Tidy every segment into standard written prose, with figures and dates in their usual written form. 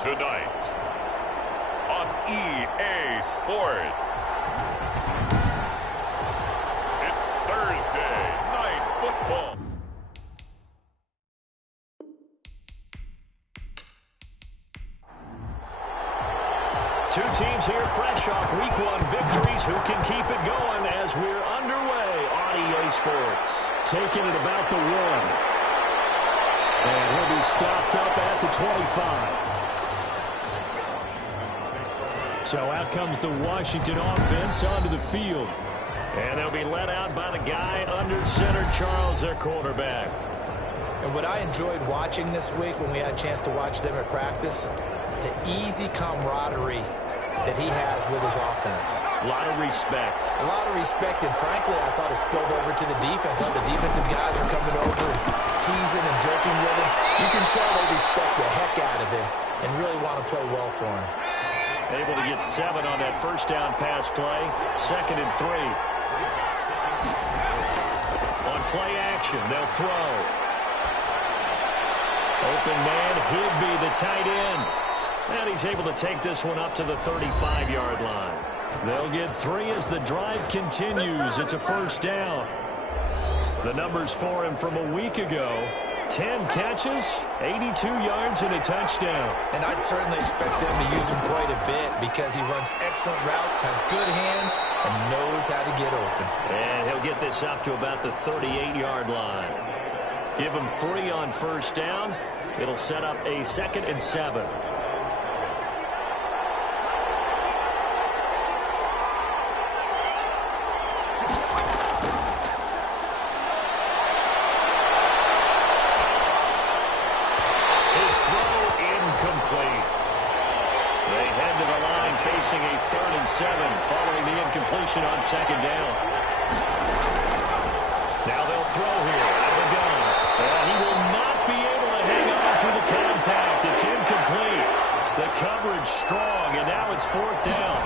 Tonight on EA Sports, it's Thursday Night Football. Two teams here fresh off Week 1 victories. Who can keep it going as we're underway on EA Sports? Taking it about the 1. And he'll be stopped up at the 25. So out comes the Washington offense onto the field. And they'll be led out by the guy under center, Charles, their quarterback. And what I enjoyed watching this week when we had a chance to watch them at practice, the easy camaraderie that he has with his offense. A lot of respect. A lot of respect, and frankly, I thought it spilled over to the defense. The defensive guys are coming over and teasing and joking with him. You can tell they respect the heck out of him and really want to play well for him. Able to get 7 on that first down pass play. 2nd and 3. On play action, they'll throw. Open man, Higby, the tight end. And he's able to take this one up to the 35-yard line. They'll get 3 as the drive continues. It's a first down. The numbers for him from a week ago: 10 catches, 82 yards, and a touchdown. And I'd certainly expect them to use him quite a bit because he runs excellent routes, has good hands, and knows how to get open. And he'll get this up to about the 38-yard line. Give him 3 on first down. It'll set up a 2nd and 7. Facing a 3rd and 7 following the incompletion on 2nd down. Now they'll throw here out of the gun. And he will not be able to hang on to the contact. It's incomplete. The coverage strong, and now it's 4th down.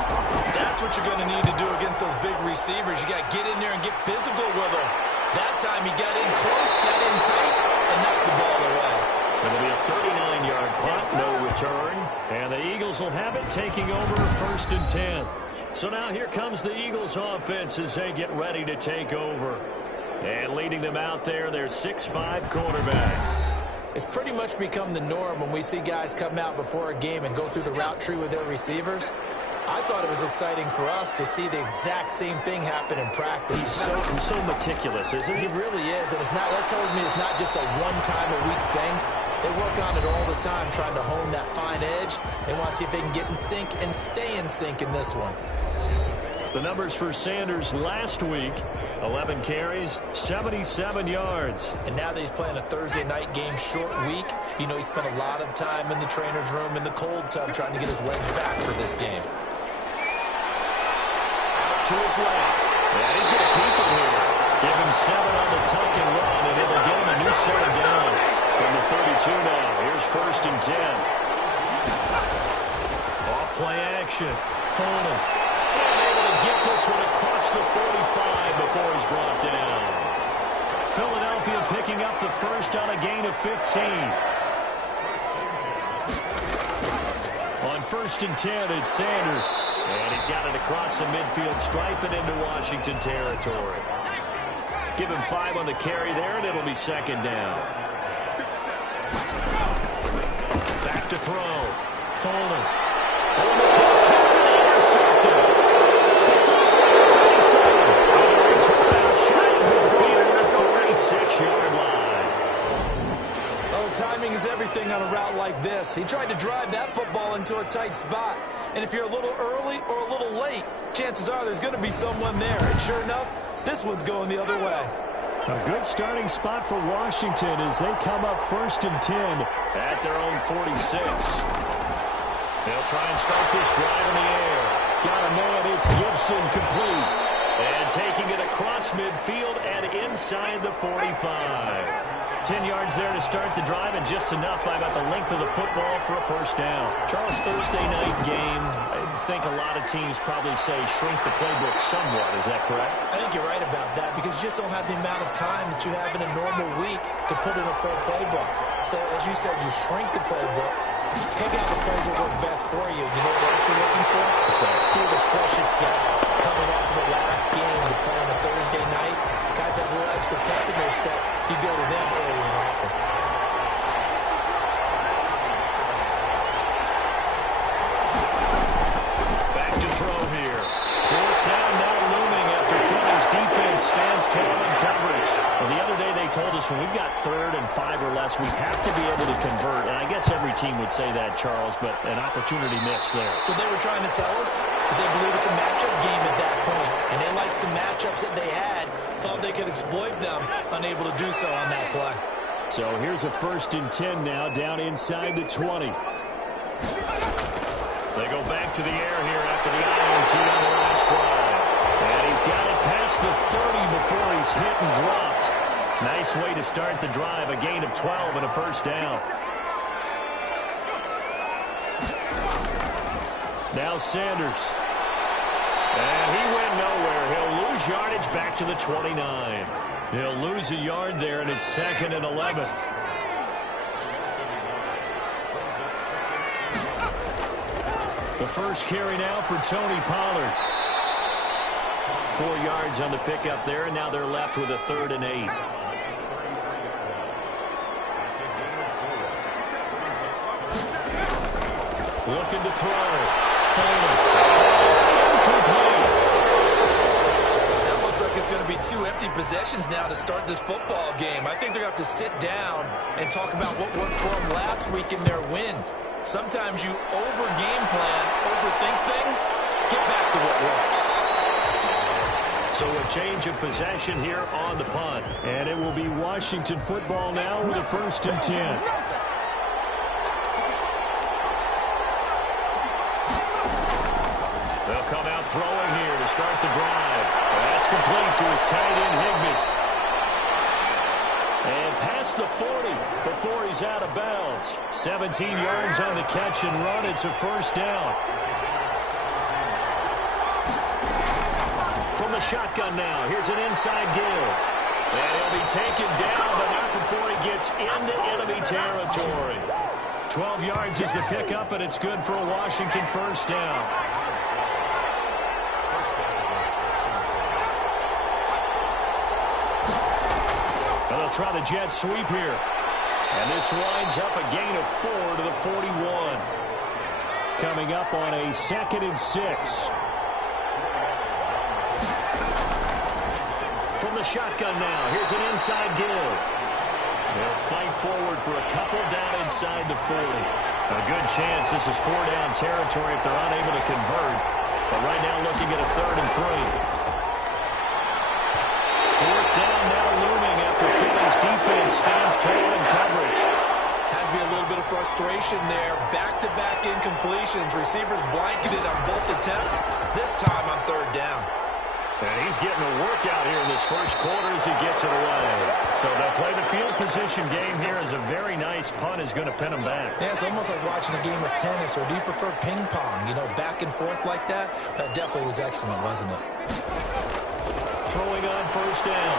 That's what you're going to need to do against those big receivers. You got to get in there and get physical with them. That time he got in close, got in tight, and knocked the ball away. It'll be a 39-yard punt, no return. And the Eagles will have it, taking over 1st and 10. So now here comes the Eagles offense as they get ready to take over. And leading them out there, their 6'5" quarterback. It's pretty much become the norm when we see guys come out before a game and go through the route tree with their receivers. I thought it was exciting for us to see the exact same thing happen in practice. He's so meticulous, isn't he? He really is, and that tells me it's not just a one-time-a-week thing. They work on it all the time, trying to hone that fine edge. They want to see if they can get in sync and stay in sync in this one. The numbers for Sanders last week: 11 carries, 77 yards. And now that he's playing a Thursday night game, short week, you know he spent a lot of time in the trainer's room in the cold tub trying to get his legs back for this game. To his left. Yeah, he's going to keep it here. Give him 7 on the tuck and run, and it'll get him a new set of downs. From the 32 now, here's 1st and 10. Off play action. Foden. And able to get this one across the 45 before he's brought down. Philadelphia picking up the first on a gain of 15. On 1st and 10, it's Sanders. And he's got it across the midfield stripe and into Washington territory. Give him 5 on the carry there, and it'll be 2nd down. Back to throw. Foden. Oh, this ball's tipped and intercepted. Picked off at the 37. And it's about shy of midfield at the 36-yard line. Oh, timing is everything on a route like this. He tried to drive that football into a tight spot. And if you're a little early or a little late, chances are there's going to be someone there. And sure enough, this one's going the other way. A good starting spot for Washington as they come up 1st and 10 at their own 46. They'll try and start this drive in the air. Got a man, it's Gibson, complete. And taking it across midfield and inside the 45. 10 yards there to start the drive, and just enough by about the length of the football for a first down. Charles, Thursday night game, I think a lot of teams probably say shrink the playbook somewhat. Is that correct? I think you're right about that because you just don't have the amount of time that you have in a normal week to put in a full playbook. So, as you said, you shrink the playbook, Pick out the plays that work best for you. You know what else you're looking for? What's that? Who are the freshest guys coming off of the last game to play on a Thursday night? Guys have a little extra pep in their step. You go to them early and often. Back to throw here. Fourth down now looming after Philly's defense stands tall in coverage. Well, the other day they told us when we've got 3rd and 5 or less, we have to be able to convert. And I guess every team would say that, Charles, but an opportunity missed there. What they were trying to tell us is they believe it's a matchup game at that point. And they liked some matchups that they had, thought they could exploit them, unable to do so on that play. So here's a 1st and 10 now, down inside the 20. They go back to the air here after the INT on the last drive. And he's got it past the 30 before he's hit and dropped. Nice way to start the drive, a gain of 12 and a 1st down. Now Sanders. And he went nowhere. He'll lose yardage back to the 29. He'll lose a yard there, and it's 2nd and 11. The first carry now for Tony Pollard. 4 yards on the pickup there, and now they're left with a 3rd and 8. Looking to throw. Fuller. Is incomplete. That looks like it's going to be 2 empty possessions now to start this football game. I think they're going to have to sit down and talk about what worked for them last week in their win. Sometimes you over-game plan, overthink things, get back to what works. So a change of possession here on the punt. And it will be Washington football now with a 1st and 10. They'll come out throwing here to start the drive. That's complete to his tight end, Higbee. And past the 40 before he's out of bounds. 17 yards on the catch and run. It's a 1st down. From the shotgun now. Here's an inside give. And he'll be taken down, but not before he gets into enemy territory. 12 yards is the pickup, and it's good for a Washington 1st down. They'll try the jet sweep here. And this winds up a gain of 4 to the 41. Coming up on a 2nd and 6. From the shotgun now. Here's an inside give. They'll fight forward for a couple down inside the 40. A good chance this is 4-down territory if they're unable to convert. But right now looking at a 3rd and 3. 4th down now looming after Philly's defense stands tall in coverage. Has to be a little bit of frustration there. Back-to-back incompletions. Receivers blanketed on both attempts, this time on 3rd down. And he's getting a workout here in this first quarter as he gets it away. So they'll play the field position game here as a very nice punt is going to pin him back. Yeah, it's almost like watching a game of tennis, or do you prefer ping pong? You know, back and forth like that? That definitely was excellent, wasn't it? Throwing on 1st down.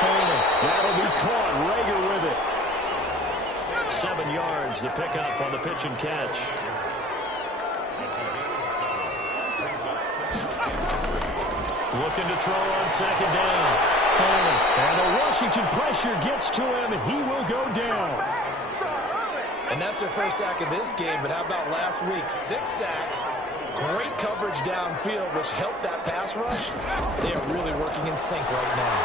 Fuller. That'll be caught. Rager with it. 7 yards, the pickup on the pitch and catch. Looking to throw on 2nd down. Fuller. And the Washington pressure gets to him. He will go down. And that's their first sack of this game, but how about last week? 6 sacks. Great coverage downfield, which helped that pass rush. They are really working in sync right now.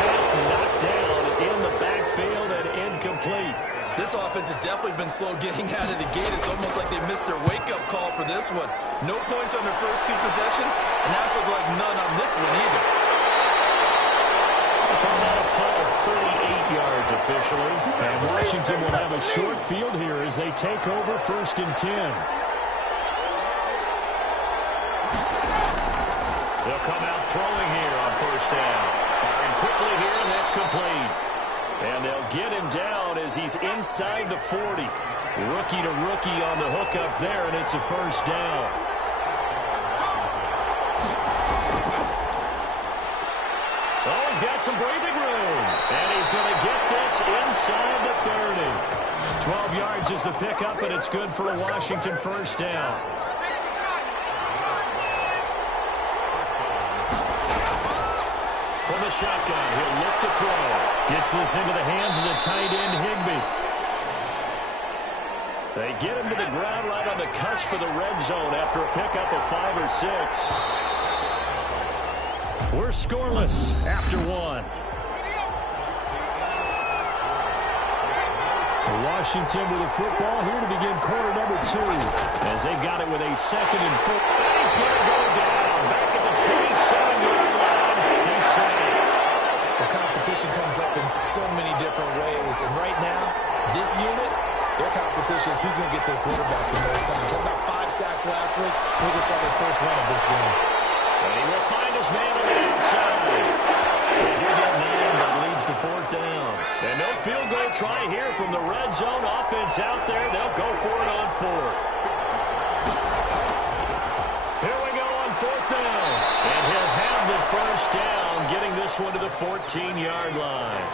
Pass knocked down in the backfield and incomplete. This offense has definitely been slow getting out of the gate. It's almost like they missed their wake-up call for this one. No points on their first 2 possessions, and now it's looking like none on this one either. About a punt of 38 yards officially. And Washington will have a short field here as they take over 1st and 10. They'll come out throwing here on 1st down. Firing quickly here, and that's complete. And they'll get him down as he's inside the 40. Rookie to rookie on the hook up there, and it's a 1st down. Oh, he's got some breathing room. And he's going to get this inside the 30. 12 yards is the pickup, and it's good for a Washington first down. From the shotgun, he'll look to throw. Gets this into the hands of the tight end, Higbee. They get him to the ground right on the cusp of the red zone after a pickup of 5 or 6. We're scoreless after one. Washington with the football here to begin quarter number 2. As they got it with a 2nd and 4. He's going to go down. Back at the 27-yard line. He's sacked. The competition comes up in so many different ways. And right now, this unit, their competition is who's going to get to the quarterback in those times. They had about 5 sacks last week. We just saw their first run of this game. And he will find his man on the outside. They do get 9, but leads to 4th down. And no field goal try here from the red zone. Offense out there. They'll go for it on 4th. Here we go on 4th down. And he'll have the first down, getting this one to the 14-yard line.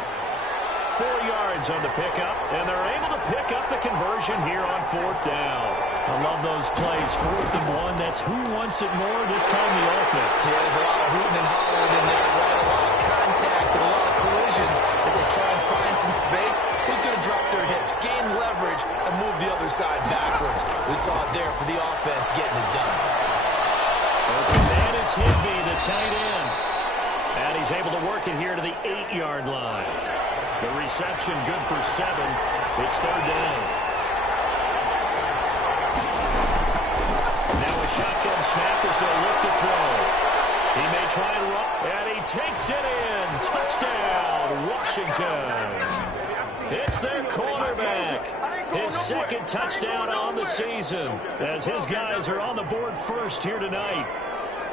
4 yards on the pickup, and they're able to pick up the conversion here on 4th down. I love those plays. 4th and 1. That's who wants it more this time, the offense. Yeah, there's a lot of hooting and hollering in there, right? A lot of contact and a lot of collisions as they try and find some space. Who's going to drop their hips, gain leverage, and move the other side backwards? We saw it there for the offense getting it done. Open man is Higbee, the tight end. And he's able to work it here to the 8-yard line. The reception good for 7. It's 3rd down. Now a shotgun snap as they'll look to throw. He may try and run, and he takes it in. Touchdown, Washington. It's their quarterback. His 2nd touchdown on the season, as his guys are on the board first here tonight.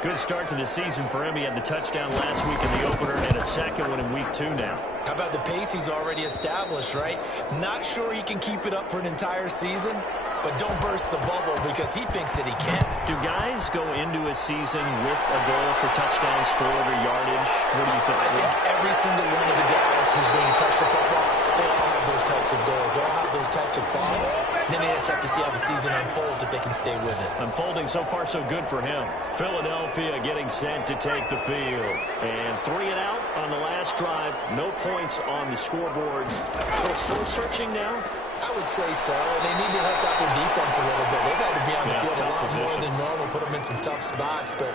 Good start to the season for him. He had the touchdown last week in the opener and a 2nd one in week 2 now. How about the pace he's already established, right? Not sure he can keep it up for an entire season, but don't burst the bubble because he thinks that he can. Do guys go into a season with a goal for touchdown scored or yardage? What do you think? I think every single one of the guys who's going to touch the football, they all have those types of goals. They all have those types of thoughts. Then they just have to see how the season unfolds if they can stay with it. Unfolding so far so good for him. Philadelphia getting set to take the field. And 3 and out on the last drive. No points on the scoreboard. A little soul searching now? I would say so, and they need to help out their defense a little bit. They've had to be on the field a lot more than normal, put them in some tough spots. But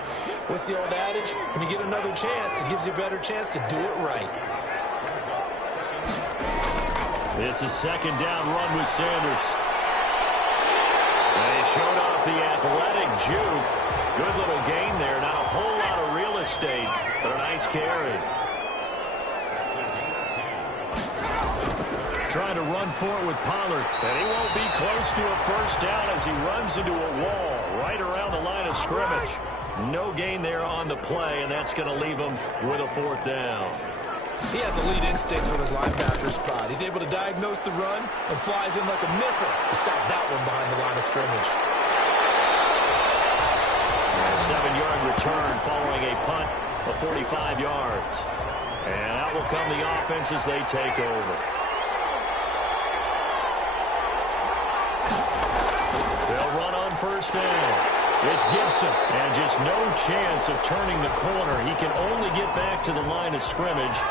what's the old adage? When you get another chance, it gives you a better chance to do it right. It's a 2nd down run with Sanders. They showed off the athletic juke. Good little gain there. Not a whole lot of real estate, but a nice carry. Trying to run for it with Pollard. And he won't be close to a first down as he runs into a wall right around the line of scrimmage. No gain there on the play, and that's going to leave him with a 4th down. He has elite instincts from his linebacker spot. He's able to diagnose the run and flies in like a missile to stop that one behind the line of scrimmage. A 7-yard return following a punt of 45 yards. And out will come the offense as they take over. They'll run on first down. It's Gibson, and just no chance of turning the corner. He can only get back to the line of scrimmage.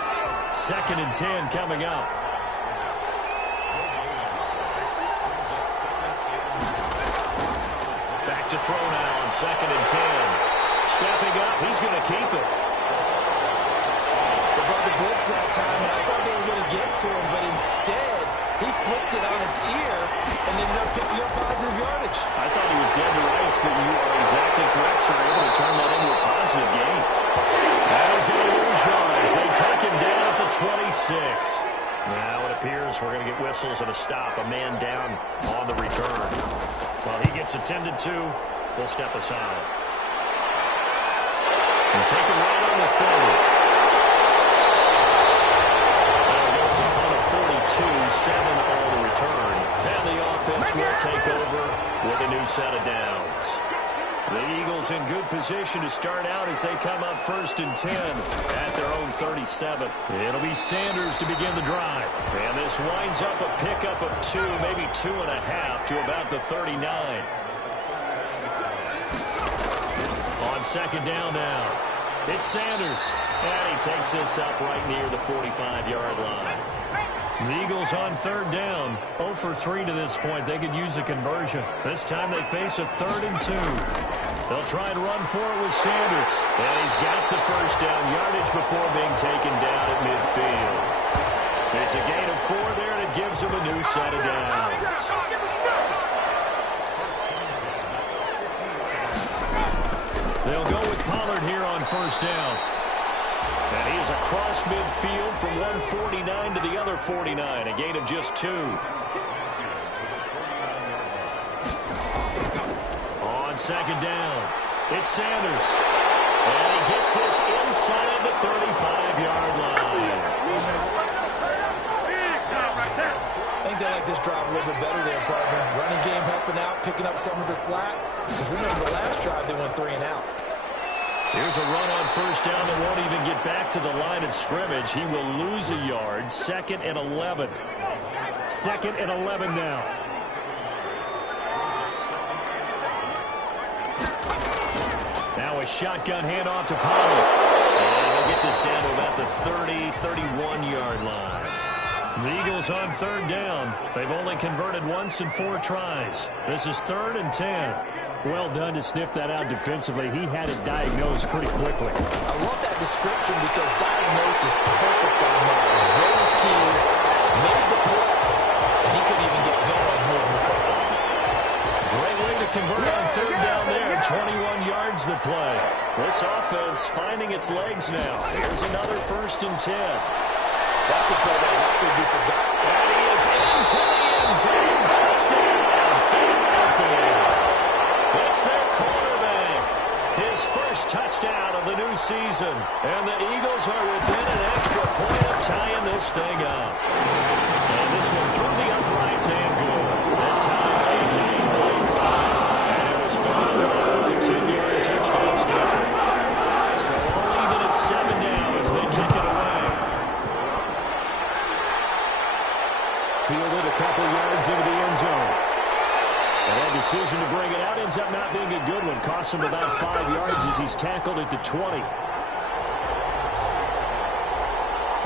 2nd and 10 coming up. Back to throw now on 2nd and 10. Stepping up, he's going to keep it. They brought the blitz that time, and I thought they were going to get to him, but instead, he flipped it on its ear and ended up picking up positive yardage. I thought he was dead to rights, but you are exactly correct, sir. Able to turn that into a positive gain. That is going to lose yards. They take him down at the 26. Now it appears we're going to get whistles and a stop. A man down on the return. While he gets attended to, we'll step aside. And take him right on the 30. 7 on the return. And the offense will take over with a new set of downs. The Eagles in good position to start out as they come up 1st and 10 at their own 37. It'll be Sanders to begin the drive. And this winds up a pickup of 2, maybe 2.5 to about the 39. On 2nd down now, it's Sanders. And he takes this up right near the 45-yard line. The Eagles on 3rd down, 0 for 3 to this point. They could use a conversion. This time they face a 3rd and 2. They'll try and run for it with Sanders. And he's got the 1st down yardage before being taken down at midfield. It's a gain of 4 there, and it gives him a new set of downs. They'll go with Pollard here on 1st down. And he is across midfield from 149 to the other 49, a gain of just 2. On 2nd down, it's Sanders. And he gets this inside the 35-yard line. I think they like this drive a little bit better there, partner. Running game helping out, picking up some of the slack. Because remember, the last drive they went 3 and out. Here's a run on 1st down that won't even get back to the line of scrimmage. He will lose a yard. 2nd and 11. 2nd and 11 now. Now a shotgun handoff to Pollard. And he'll get this down to about the 30, 31-yard line. The Eagles on 3rd down. They've only converted once in 4 tries. This is 3rd and 10. Well done to sniff that out defensively. He had it diagnosed pretty quickly. I love that description because diagnosed is perfect on that. Raised keys, made the play, and he couldn't even get going moving the football. Great way to convert on 3rd down there. 21 yards the play. This offense finding its legs now. Here's another 1st and 10. That's a play that likely be forgotten. And he is into the end zone. Touchdown. Philadelphia. It's their quarterback. His first touchdown of the new season. And the Eagles are within an extra point of tying this thing up. And this one through the uprights and good. That time a nine-play drive. And it was finished off with a 10-yard touchdown scamper. So all even at 7 now as they kick it away. Fielded a couple yards into the end zone. And that decision to bring it out ends up not being a good one. Costs him about 5 yards as he's tackled at the 20.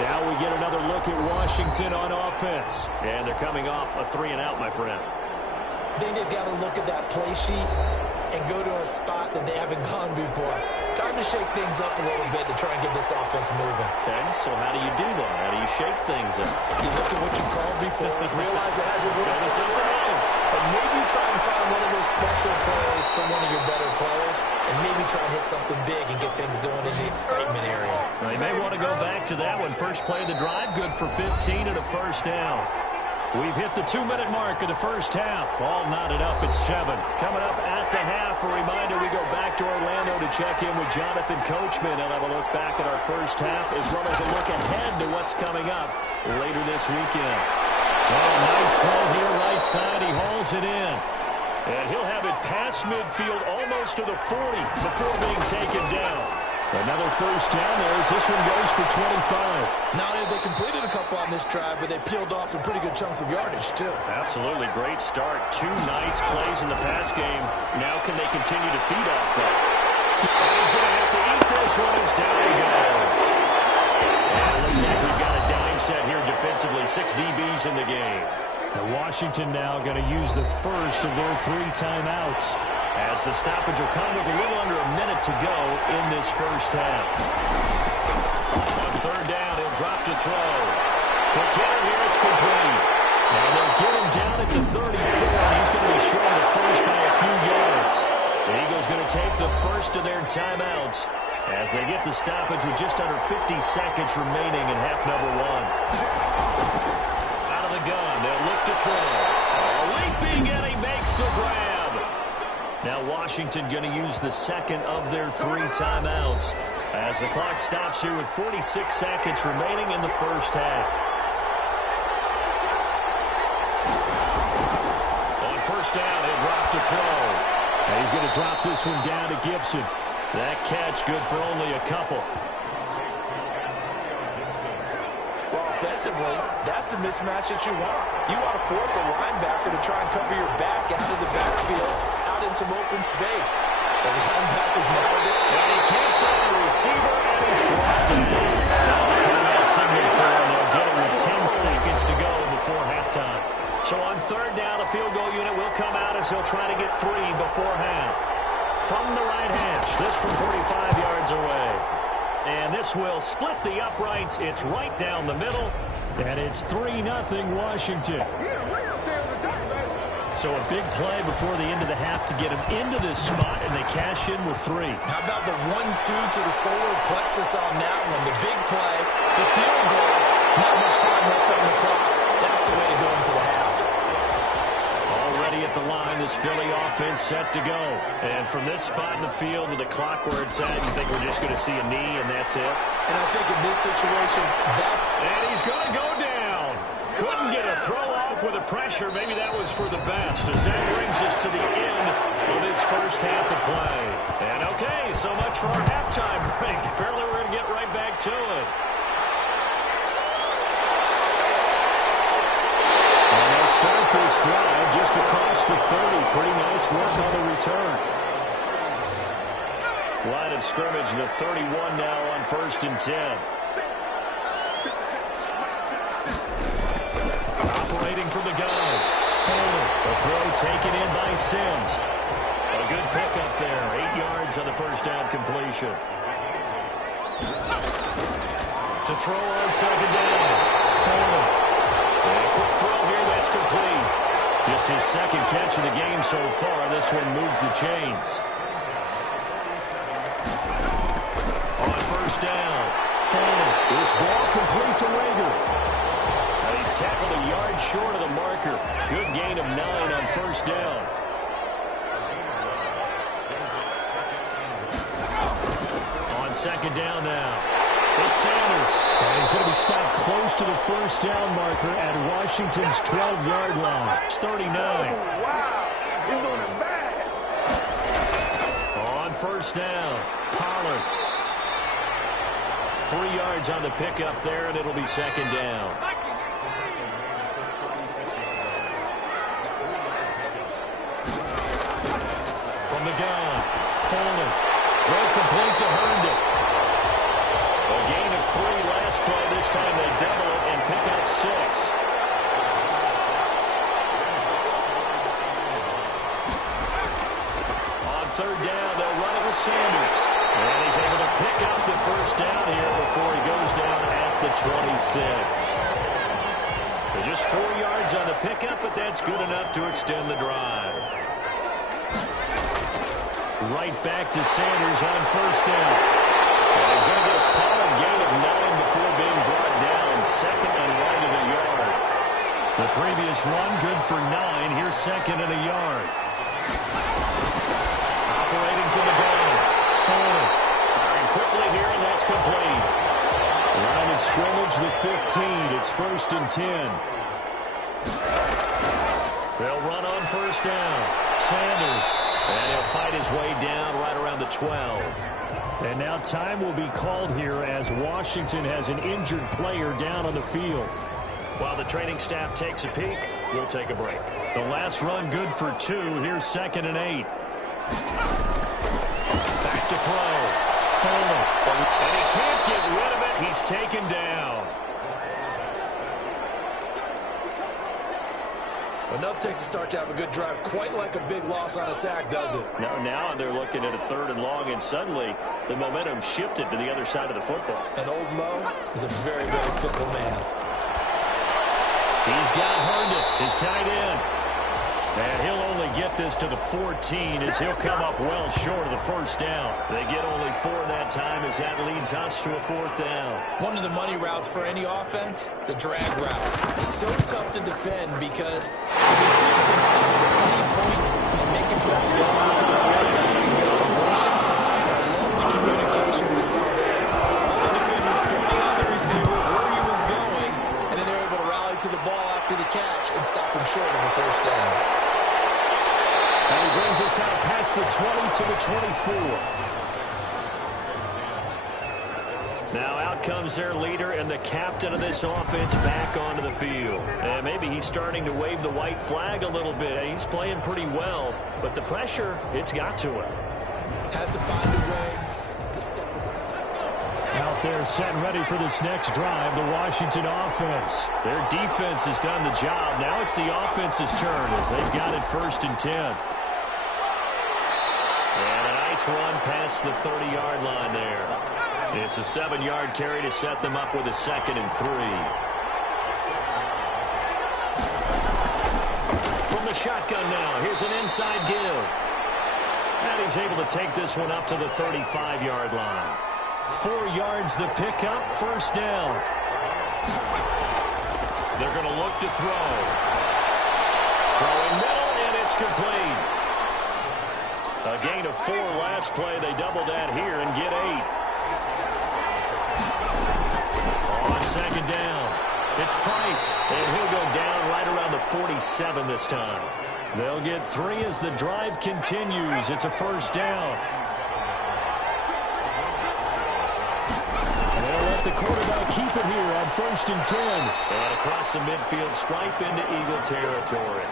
Now we get another look at Washington on offense. And they're coming off a 3-and-out, my friend. I think they've got to look at that play sheet and go to a spot that they haven't gone before. Time to shake things up a little bit to try and get this offense moving. Okay, so how do you do that? How do you shake things up? You look at what you called before, realize it hasn't worked Go to something else. and maybe try and find one of those special plays from one of your better players, and maybe try and hit something big and get things going in the excitement area. Now, you may want to go back to that one. First play of the drive, good for 15 and a 1st down. We've hit the 2-minute mark of the first half. All knotted up at 7. Coming up at the half, a reminder we go back to Orlando to check in with Jonathan Coachman and have a look back at our first half as well as a look ahead to what's coming up later this weekend. Oh, nice throw here right side. He hauls it in. And he'll have it past midfield almost to the 40 before being taken down. Another 1st down there as this one goes for 25. Not only have they completed a couple on this drive, but they peeled off some pretty good chunks of yardage, too. Absolutely great start. 2 nice plays in the pass game. Now can they continue to feed off that? And he's going to have to eat this one as down he goes. And it looks like we've got a dime set here defensively. 6 DBs in the game. And Washington now going to use the first of their 3 timeouts. As the stoppage will come with a little under a minute to go in this first half. On 3rd down, he'll drop to throw. McKinnon here, it's complete. Now they'll get him down at the 34, and he's going to be short of the first by a few yards. The Eagles going to take the first of their timeouts as they get the stoppage with just under 50 seconds remaining in half number 1. Out of the gun, they'll look to throw. Leaping, and he makes the grab. Now Washington going to use the second of their 3 timeouts as the clock stops here with 46 seconds remaining in the first half. On 1st down, he'll drop to throw. And he's going to drop this one down to Gibson. That catch good for only a couple. Well, offensively, that's the mismatch that you want. You want to force a linebacker to try and cover your back out of the backfield, out in some open space. The linebacker's nailed it. And he can't find the receiver, and he's blocked it. Now the timeout signal for him. They'll get him with 10 seconds to go before halftime. So on third down, the field goal unit will come out as he'll try to get 3 before half. From the right hash, this from 45 yards away. And this will split the uprights. It's right down the middle. And it's 3-0 Washington. So a big play before the end of the half to get him into this spot, and they cash in with 3. How about the 1-2 to the solar plexus on that one? The big play, the field goal, not much time left on the clock. That's the way to go into the half. Already at the line, this Philly offense set to go. And from this spot in the field with the clock where it's at, you think we're just going to see a knee and that's it? And I think in this situation, that's... And he's going to go down. Couldn't get a throw off with the pressure. Maybe that was for the best as that brings us to the end of this first half of play. And okay, so much for our halftime break. Apparently we're going to get right back to it. Start this drive just across the 30. Pretty nice work on the return. Line of scrimmage, the 31 now on 1st and 10. Operating from the gun. Fuller. A throw taken in by Sims. A good pickup there. 8 yards on the first down completion. To throw on 2nd down. Fuller. And a quick throw here, that's complete. Just his 2nd catch of the game so far. This one moves the chains. On 1st down, Fuller. This ball complete to Rager. Now he's tackled a yard short of the marker. Good gain of 9 on 1st down. On 2nd down now. It's Sanders. And he's going to be stopped close to the 1st down marker at Washington's 12-yard line. It's 39. Wow, he's doing it bad. On 1st down, Pollard. 3 yards on the pickup there, and it'll be 2nd down. From the gun, Fuller. Throw complete to Herndon. A gain of 3 last play. This time they double it and pick up 6. On 3rd down, they'll run it with Sanders. And he's able to pick up the 1st down here before he goes down at the 26. They're just 4 yards on the pickup, but that's good enough to extend the drive. Right back to Sanders on 1st down. And he's going to get a solid gain of 9 before being brought down. 2nd and right at a yard. The previous run good for 9. Here's 2nd and a yard. Operating from the gun. Fuller. Firing quickly here, and that's complete. Line of scrimmage, the 15. It's 1st and 10. They'll run on 1st down. Sanders. And he'll fight his way down right around the 12. And now time will be called here as Washington has an injured player down on the field. While the training staff takes a peek, we'll take a break. The last run good for 2. Here's 2nd and 8. Back to throw. Fuller. And he can't get rid of it. He's taken down. Enough takes a start to have a good drive. Quite like a big loss on a sack, does it? Now they're looking at a 3rd and long, and suddenly the momentum shifted to the other side of the football. And old Mo is a very, very fickle man. He's got Herndon, his tight end. And he'll only get this to the 14 as he'll come up well short of the 1st down. They get only 4 that time as that leads us to a 4th down. One of the money routes for any offense, the drag route. So tough to defend because the receiver can stop at any point and make himself available to the quarterback and get a completion. I love the communication we saw there. All they did was pointing out the receiver where he was going, and then they're able to rally to the ball after the catch and stop him short of the 1st down. And he brings us out past across the 20 to the 24. Now out comes their leader and the captain of this offense back onto the field. And maybe he's starting to wave the white flag a little bit. He's playing pretty well, but the pressure, it's got to him. Has to find a way to step away. Out there set and ready for this next drive, the Washington offense. Their defense has done the job. Now it's the offense's turn as they've got it 1st and 10. And a nice run past the 30-yard line there. It's a 7-yard carry to set them up with a 2nd and 3. From the shotgun now, here's an inside give. And he's able to take this one up to the 35-yard line. 4 yards the pickup, 1st down. They're going to look to throw. Throwing middle, and it's complete. A gain of 4 last play. They double that here and get 8. On 2nd down, it's Price, and he'll go down right around the 47 this time. They'll get 3 as the drive continues. It's a 1st down. The quarterback keep it here on 1st and 10. And across the midfield stripe into Eagle territory.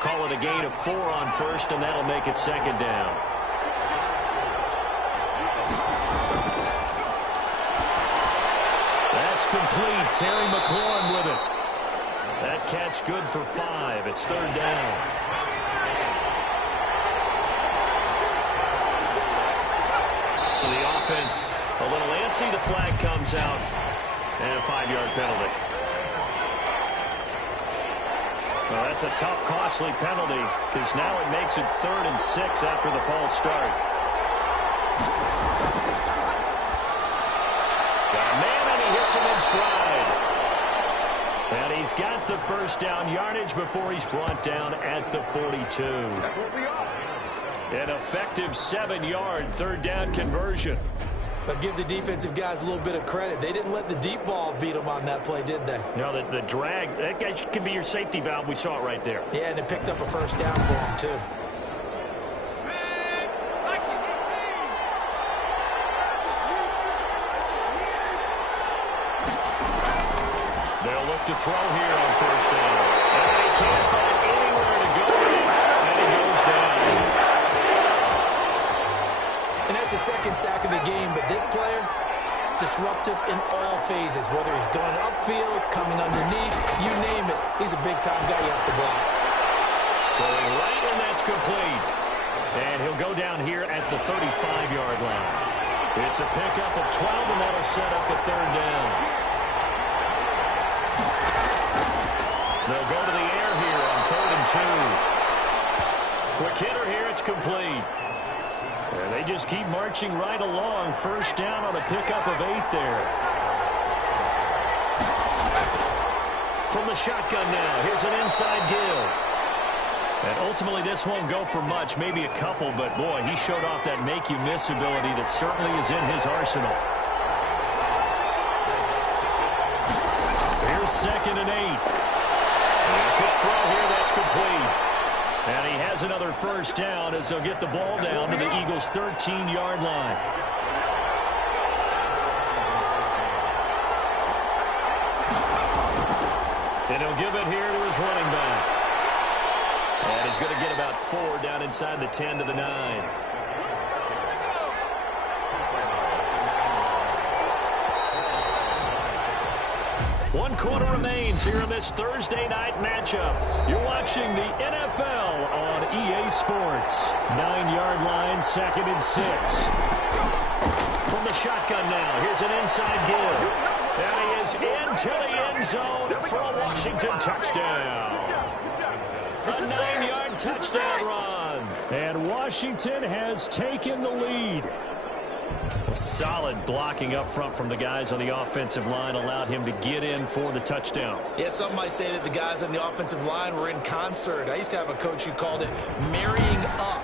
Call it a gain of 4 on 1st, and that'll make it 2nd down. That's complete. Terry McLaurin with it. That catch good for 5. It's 3rd down. So the offense a little antsy. The flag comes out. And a 5-yard penalty. Well, that's a tough, costly penalty because now it makes it 3rd and 6 after the false start. Got a man, and he hits him in stride. And he's got the 1st down yardage before he's brought down at the 42. An effective 7-yard 3rd down conversion. But give the defensive guys a little bit of credit. They didn't let the deep ball beat them on that play, did they? No, the drag, that guy can be your safety valve. We saw it right there. Yeah, and it picked up a 1st down for them, too. They'll look to throw here on 1st down. And he can't find anywhere to go. And he goes down. And that's the 2nd sack of the game, but this player, disruptive in all phases, whether he's going upfield, coming underneath, you name it. He's a big-time guy you have to block. Throwing right, and that's complete. And he'll go down here at the 35-yard line. It's a pickup of 12, and that'll set up a 3rd down. They'll go to the air here on 3rd and 2. Quick hitter here, it's complete. And they just keep marching right along. 1st down on a pickup of 8 there. From the shotgun now, here's an inside give. And ultimately this won't go for much, maybe a couple, but boy, he showed off that make-you-miss ability that certainly is in his arsenal. Here's 2nd and 8. And a quick throw here, that's complete. And he has another 1st down as they'll get the ball down to the Eagles' 13-yard line. And he'll give it here to his running back. And he's going to get about 4 down inside the 10 to the 9. One quarter remains here in this Thursday night matchup. You're watching the NFL on EA Sports. 9-yard line, 2nd and 6. From the shotgun now, here's an inside give. And he is into the end zone for a Washington touchdown. A 9-yard touchdown run. And Washington has taken the lead. Solid blocking up front from the guys on the offensive line allowed him to get in for the touchdown. Yeah, some might say that the guys on the offensive line were in concert. I used to have a coach who called it marrying up,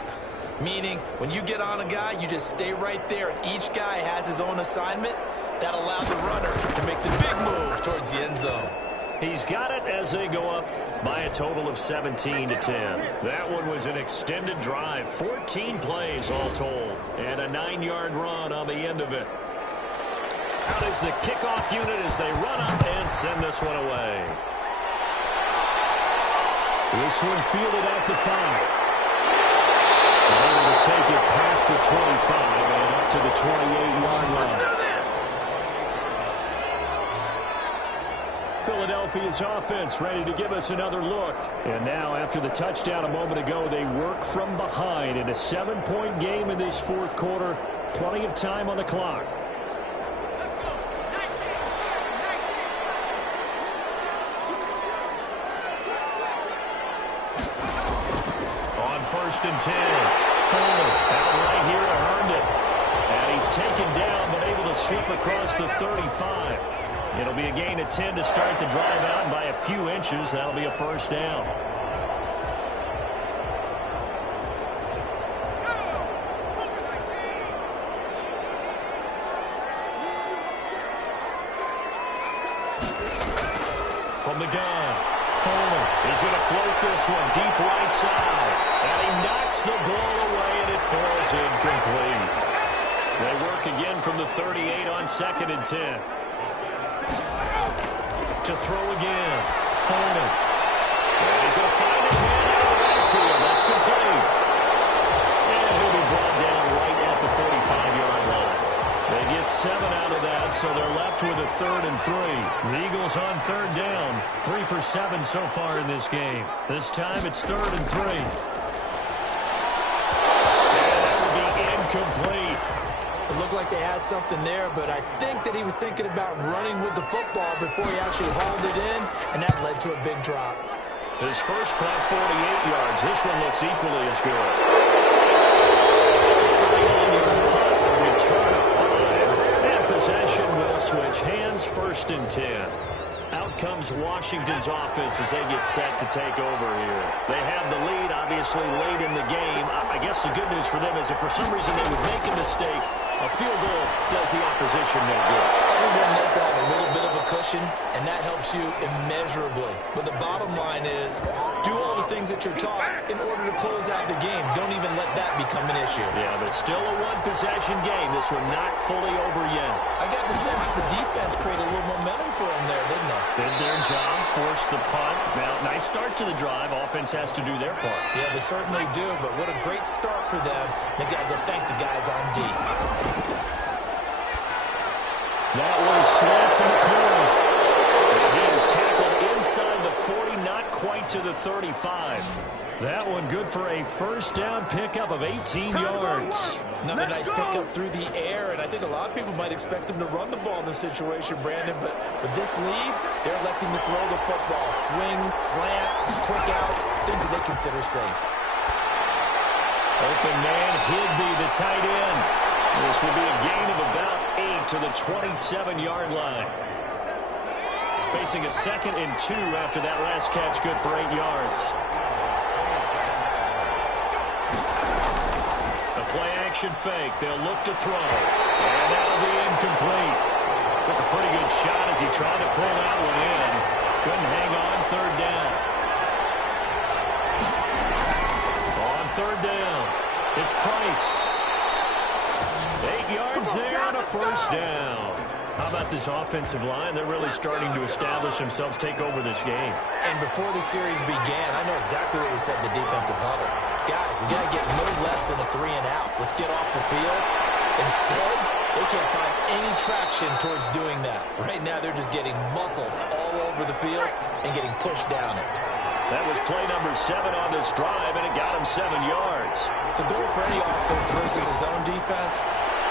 meaning when you get on a guy, you just stay right there, and each guy has his own assignment. That allowed the runner to make the big move towards the end zone. He's got it as they go up by a total of 17-10. That one was an extended drive, 14 plays all told, and a 9-yard run on the end of it. Out is the kickoff unit as they run up and send this one away. This one fielded at the 5. Able to take it past the 25 and up to the 28-yard line. Philadelphia's offense ready to give us another look. And now, after the touchdown a moment ago, they work from behind in a 7-point game in this fourth quarter. Plenty of time on the clock. On 1st and 10, Fuller out right here to Herndon. And he's taken down but able to slip across the 35. It'll be a gain of 10 to start the drive out, and by a few inches, that'll be a first down. From the gun, Fuller is going to float this one deep right side. And he knocks the ball away, and it falls incomplete. They work again from the 38 on 2nd and 10. To throw again. Fuller. And he's going to find his man out of the backfield. That's complete. And he'll be brought down right at the 45-yard line. They get 7 out of that, so they're left with a 3rd and 3. The Eagles on 3rd down. 3 for 7 so far in this game. This time it's 3rd and 3. And that will be incomplete. It looked like they had something there, but I think that he was thinking about running with the football before he actually hauled it in, and that led to a big drop. His first punt, 48 yards. This one looks equally as good. Final punt, a return of 5, and possession will switch hands. 1st and 10. Out comes Washington's offense as they get set to take over here. They have the lead, obviously, late in the game. I guess the good news for them is if for some reason they would make a mistake, a field goal does the opposition no good. Everyone left out a little bit of a cushion, and that helps you immeasurably. But the bottom line is, do all the things that you're taught in order to close out the game. Don't even let that become an issue. Yeah, but still a one-possession game. This one not fully over yet. I got the sense the defense created a little momentum for them there, didn't they? Did their job, forced the punt. Now, nice start to the drive. Offense has to do their part. Yeah, they certainly do, but what a great start for them. They've got to go thank the guys on D. That one slants in the corner. He is tackled inside the 40, not quite to the 35. That one good for a first down pickup of 18 yards. Another nice pickup through the air, and I think a lot of people might expect him to run the ball in this situation, Brandon, but with this lead, they're electing to throw the football. Swings, slants, quick outs, things that they consider safe. Open man, Higby, the tight end. This will be a gain of about 8 to the 27-yard line. Facing a 2nd and 2 after that last catch, good for 8 yards. The play-action fake. They'll look to throw. And that'll be incomplete. Took a pretty good shot as he tried to pull that one in. Couldn't hang on. 3rd down. On 3rd down, it's Price. 8 yards there on a first down. How about this offensive line? They're really starting to establish themselves, take over this game. And before the series began, I know exactly what we said in the defensive huddle. Guys, we got to get no less than a 3 and out. Let's get off the field. Instead, they can't find any traction towards doing that. Right now, they're just getting muscled all over the field and getting pushed down it. That was play number 7 on this drive, and it got him 7 yards. The goal for any offense versus his own defense,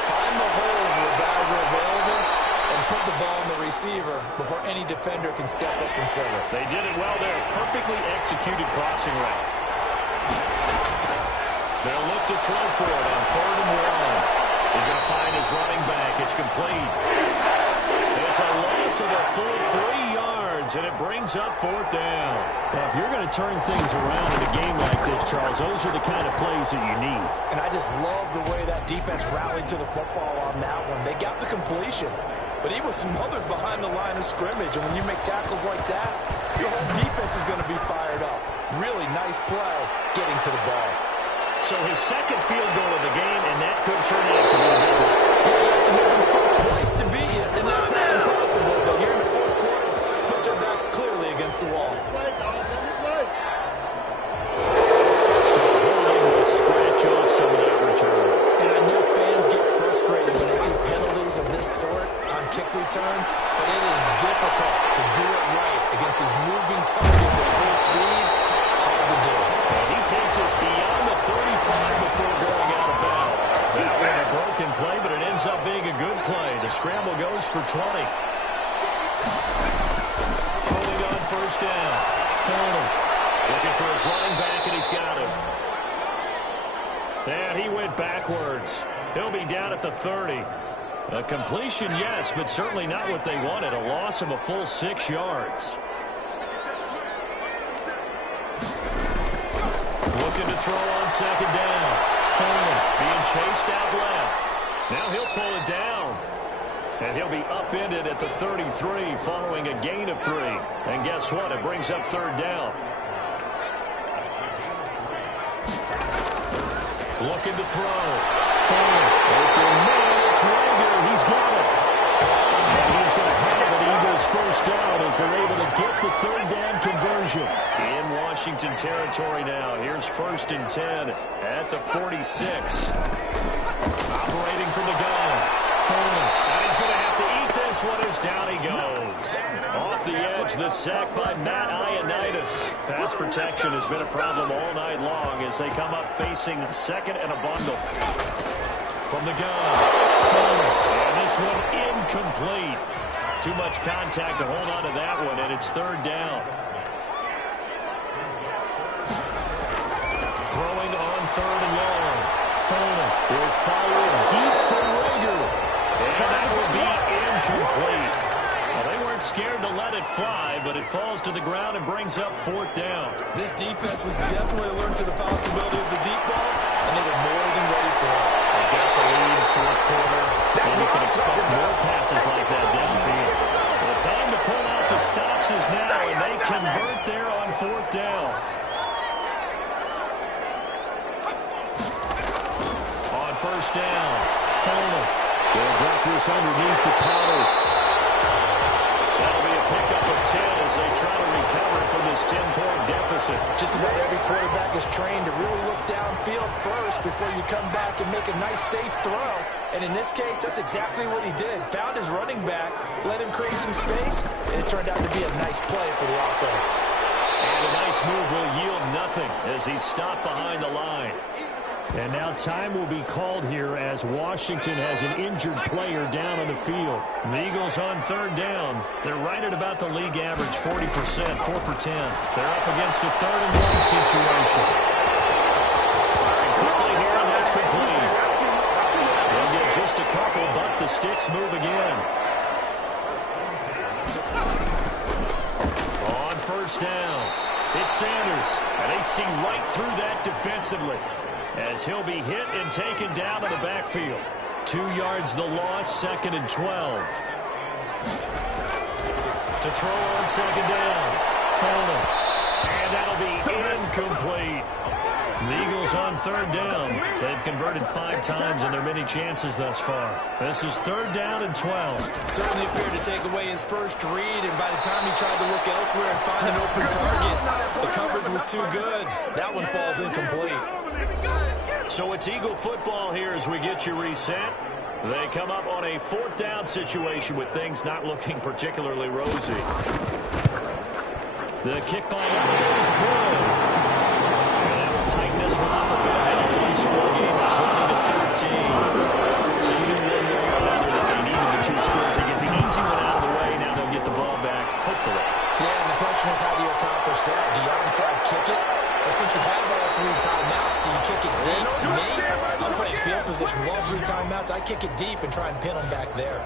find the holes where guys are available and put the ball on the receiver before any defender can step up and fill it. They did it well there. Perfectly executed crossing route. They'll look to throw for it on 3rd and 1. He's going to find his running back. It's complete. It's a loss of a full 3 yards, and it brings up 4th down. Well, if you're going to turn things around in a game like this, Charles, those are the kind of plays that you need. And I just love the way that defense rallied to the football on that one. They got the completion, but he was smothered behind the line of scrimmage, and when you make tackles like that, Your whole defense is going to be fired up. Really nice play getting to the ball. So his second field goal of the game, and that could turn out to be a big one. Yeah, you have to make them score twice to beat you, and that's not impossible. But here in the fourth quarter, puts their backs clearly against the wall. So holding will scratch off some of that return. And I know fans get frustrated when they see penalties of this sort on kick returns, but it is difficult to do it right against these moving targets at full speed. Hard to do. And he takes us beyond the 35 before going out of bounds. That was a broken play, but it ends up being a good play. The scramble goes for 20. Throwing on first down. Fuller looking for his running back, and he's got him. And he went backwards. He'll be down at the 30. A completion, yes, but certainly not what they wanted. A loss of a full 6 yards. Looking to throw on second down. Fuller being chased out left. Now he'll pull it down. And he'll be upended at the 33 following a gain of 3. And guess what? It brings up third down. Looking to throw. Fuller. Open man. It's Rager. He's got it. And he's going to have an Eagles first down as they're able to get the third down conversion. In Washington territory now. Here's 1st and 10 at the 46. Operating from the gun. Fuller. And he's going to have to eat this one as down he goes. Off the edge, the sack by Matt Ioannidis. Pass protection has been a problem all night long as they come up facing second and a bundle. From the gun. Fuller. And this one incomplete. Too much contact to hold on to that one, and it's third down. Throwing on third and long. Fuller will fire deep for Rager. And that will be incomplete. Well, they weren't scared to let it fly, but it falls to the ground and brings up fourth down. This defense was definitely alert to the possibility of the deep ball, and they were more than ready for it. They got the lead fourth quarter, and you can expect more passes like that downfield. The time to pull out the stops is now, and they convert there on fourth down. On first down, Fuller will drop this underneath to Powder. That'll be a pickup of 10 as they try to recover from this 10-point deficit. Just about every quarterback is trained to really look downfield first before you come back and make a nice, safe throw. And in this case, that's exactly what he did. Found his running back, let him create some space, and it turned out to be a nice play for the offense. And a nice move will yield nothing as he's stopped behind the line. And now time will be called here as Washington has an injured player down on the field. The Eagles on third down. They're right at about the league average, 40%, 4 for 10. They're up against a 3rd and 1 situation. Firing quickly here, and that's complete. They'll get just a couple, but the sticks move again. On first down, it's Sanders, and they see right through that defensively, as he'll be hit and taken down in the backfield. 2 yards the loss, 2nd and 12. To throw on second down. Fuller. And that'll be incomplete. The Eagles on third down. They've converted 5 times in their many chances thus far. This is 3rd down and 12. Certainly appeared to take away his first read, and by the time he tried to look elsewhere and find an open target, the coverage was too good. That one falls incomplete. So it's Eagle football here as we get you reset. They come up on a 4th down situation with things not looking particularly rosy. The kick by Elliott is good. And that will tighten this one up a bit. And a score game of 20-13. So you knew one way or another that they needed the 2 scores. They get the easy one out of the way. Now they'll get the ball back, hopefully. Yeah, and the question is, how do you accomplish that? Do you onside kick it? Or since you have all 3 timeouts, do you kick it deep? To me, I'm playing field position with all 3 timeouts. I kick it deep and try and pin them back there.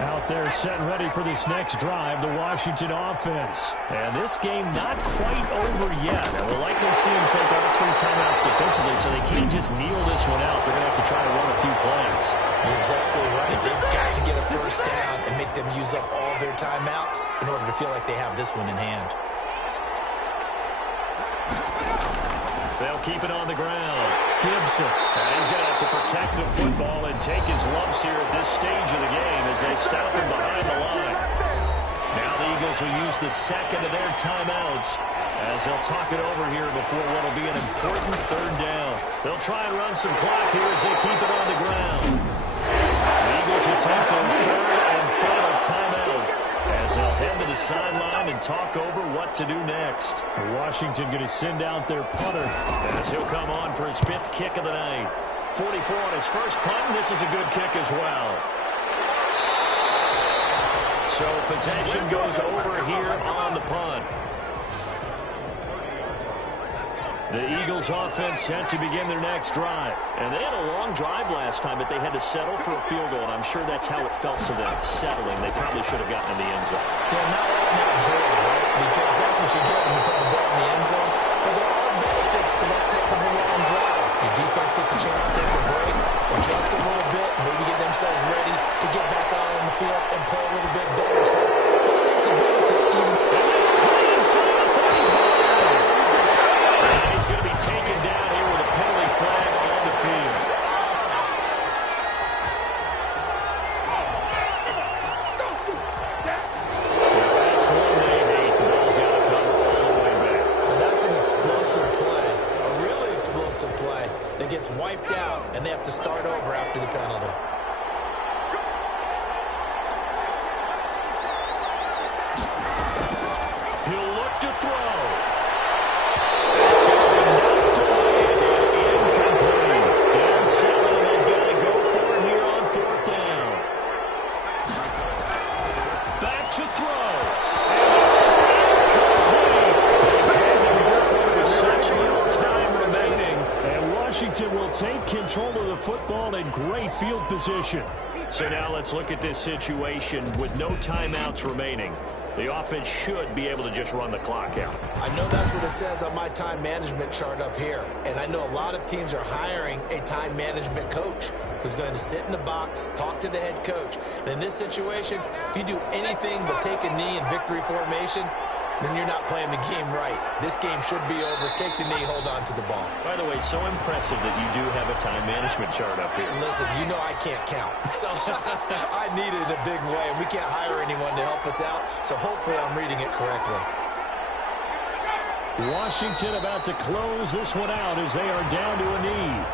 Out there set and ready for this next drive, the Washington offense. And this game not quite over yet. And we'll likely see them take all 3 timeouts defensively, so they can't just kneel this one out. They're going to have to try to run a few plays. You're exactly right. They've got to get a first down and make them use up all their timeouts in order to feel like they have this one in hand. They'll keep it on the ground. Gibson. He's going to have to protect the football and take his lumps here at this stage of the game as they stop him behind the line. Now the Eagles will use the second of their timeouts as they'll talk it over here before what will be an important third down. They'll try and run some clock here as they keep it on the ground. The Eagles will take their third and final timeout as they'll head to the sideline and talk over what to do next. Washington going to send out their punter as he'll come on for his 5th kick of the night. 44 on his first punt, and this is a good kick as well. So possession goes over here on the punt. The Eagles offense set to begin their next drive. And they had a long drive last time, but they had to settle for a field goal, and I'm sure that's how it felt to them, settling. They probably should have gotten in the end zone. Yeah, not all that joy, right? Because that's what you get when you put the ball in the end zone. But there are benefits to that type of a long drive. Your defense gets a chance to take a break, adjust a little bit, maybe get themselves ready to get back out on the field and play a little bit better. So they'll take the benefit even. And it's caught inside the 35. He's going to be taken down here with a penalty flag on the field. That's one they hate. The ball's got to come all the way back. So that's an explosive play, a really explosive play that gets wiped out, and they have to start over after the penalty. He'll look to throw. It's going to be knocked away and incomplete. Down 7, and they've got to go for it here on 4th down. Back to throw. And it's incomplete. With such little time remaining. And Washington will take control of the football in great field position. So now let's look at this situation with no timeouts remaining. The offense should be able to just run the clock out. I know that's what it says on my time management chart up here. And I know a lot of teams are hiring a time management coach who's going to sit in the box, talk to the head coach. And in this situation, if you do anything but take a knee in victory formation, then you're not playing the game right. This game should be over. Take the knee, hold on to the ball. By the way, so impressive that you do have a time management chart up here. Listen, you know I can't count. So I need it in a big way. We can't hire anyone to help us out. So hopefully I'm reading it correctly. Washington about to close this one out as they are down to a knee.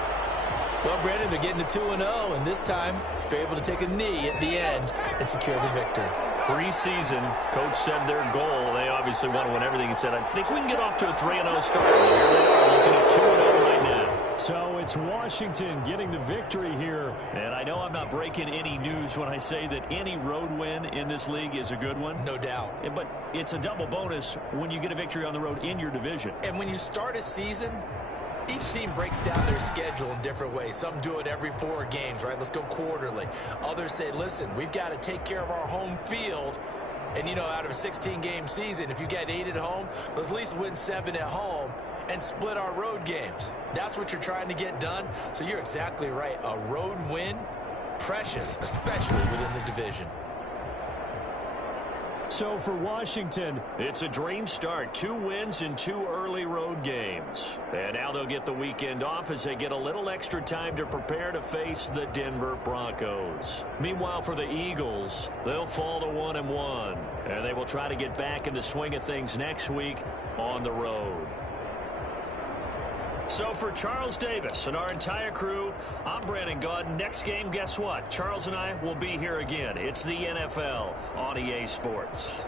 Well, Brandon, they're getting to 2-0, and this time they're able to take a knee at the end and secure the victory. Preseason, coach said their goal, they obviously want to win everything. He said, I think we can get off to a 3-0 start. And here they are looking at 2-0 right now. So it's Washington getting the victory here. And I know I'm not breaking any news when I say that any road win in this league is a good one. No doubt. But it's a double bonus when you get a victory on the road in your division. And when you start a season, each team breaks down their schedule in different ways. Some do it every 4 games, right? Let's go quarterly. Others say, listen, we've got to take care of our home field. And, you know, out of a 16-game season, if you get 8 at home, let's at least win 7 at home and split our road games. That's what you're trying to get done. So you're exactly right. A road win, precious, especially within the division. So for Washington, it's a dream start. 2 wins in 2 early road games. And now they'll get the weekend off as they get a little extra time to prepare to face the Denver Broncos. Meanwhile, for the Eagles, they'll fall to 1-1. And they will try to get back in the swing of things next week on the road. So for Charles Davis and our entire crew, I'm Brandon Gaudin. Next game, guess what? Charles and I will be here again. It's the NFL on EA Sports.